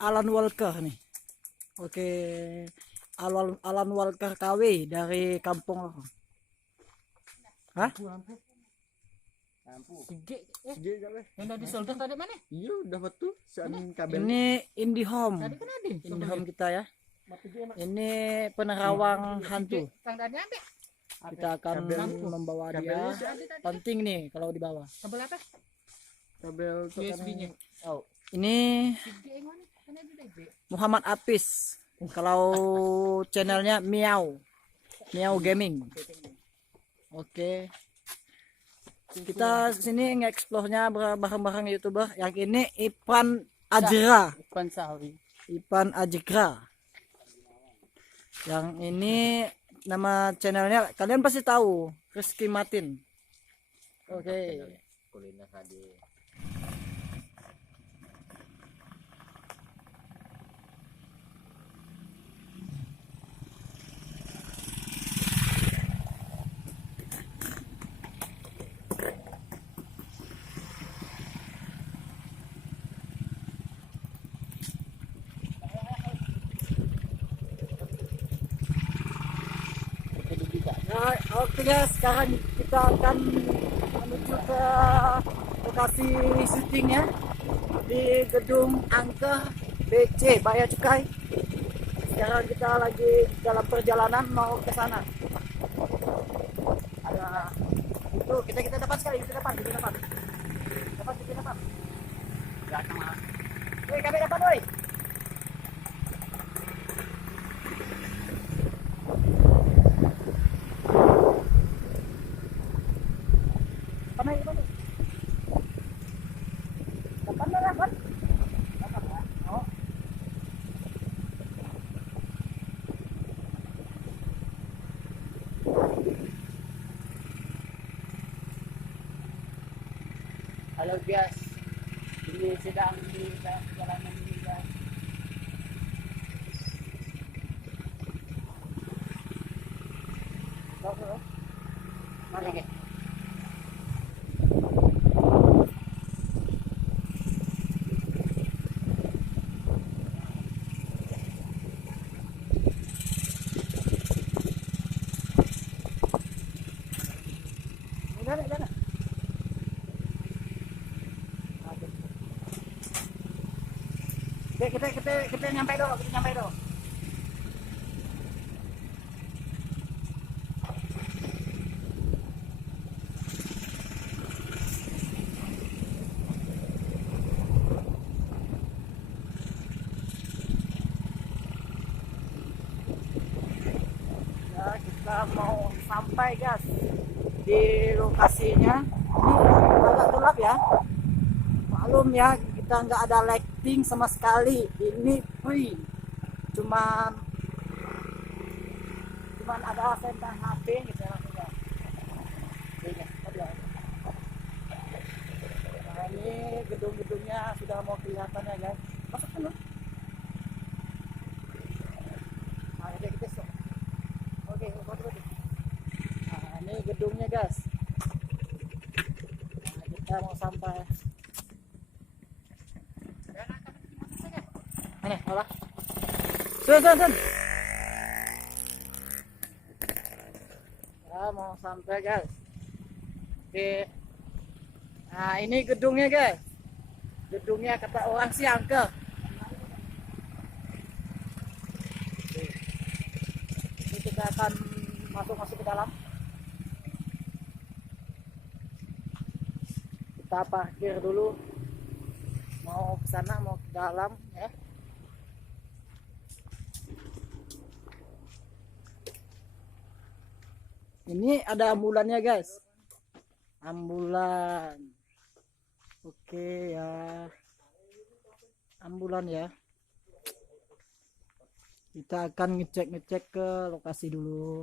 Alan Walker nih. Oke, Alan Walker KW dari kampung aku. Hah? Yang udah disolder tadi mana? Iya udah betul seanin kabel. Ini IndiHome. Tadi kan ada. IndiHome kita ya. Ini penerawang hantu. Kang Dani ambil. Kita akan membawa dia. Penting nih kalau di bawah. Kabel apa? Kabel USB-nya. Oh, ini Muhammad Apis. Kalau channelnya Miau Gaming. Oke. Kita sini nge-explore-nya bareng-bareng YouTuber. Yang ini Ipan Ajra. Ipan Ajra. Yang ini nama channelnya kalian pasti tahu, Rizky Martin. Oke. Kuliner HD. Nah, oke guys, sekarang kita akan menuju ke lokasi syutingnya di gedung Angke BC Baya Cukai. Sekarang kita lagi dalam perjalanan mau ke sana. Ada itu kita dapat sekali, kita dapat. Enggak sama. Woi, kami dapat, woi. Halo guys, ini sedang di dalam perjalanan ini guys. Mana guys? Kita nyampe dulu. Ya, kita mau sampai guys di lokasinya. Ini agak gelap ya. Maklum ya, kita nggak ada lighting sama sekali. Ini free. Cuman ada sentang HP gitu ya. Nah, ini gedung-gedungnya sudah mau kelihatan ya guys. Masuk dulu. Nah, kita sok. Oke. Nah, ini gedungnya guys. Nah, kita mau sampai. Mana? Olah. Sun. Ya, mau sampai guys. Oke. Nah, ini gedungnya guys. Gedungnya kata orang sih Angke. Ini kita akan masuk ke dalam. Kita parkir dulu. Mau ke sana, mau ke dalam ya. Ini ada ambulannya guys. Ambulan. Oke ya. Ambulan ya. Kita akan ngecek ke lokasi dulu.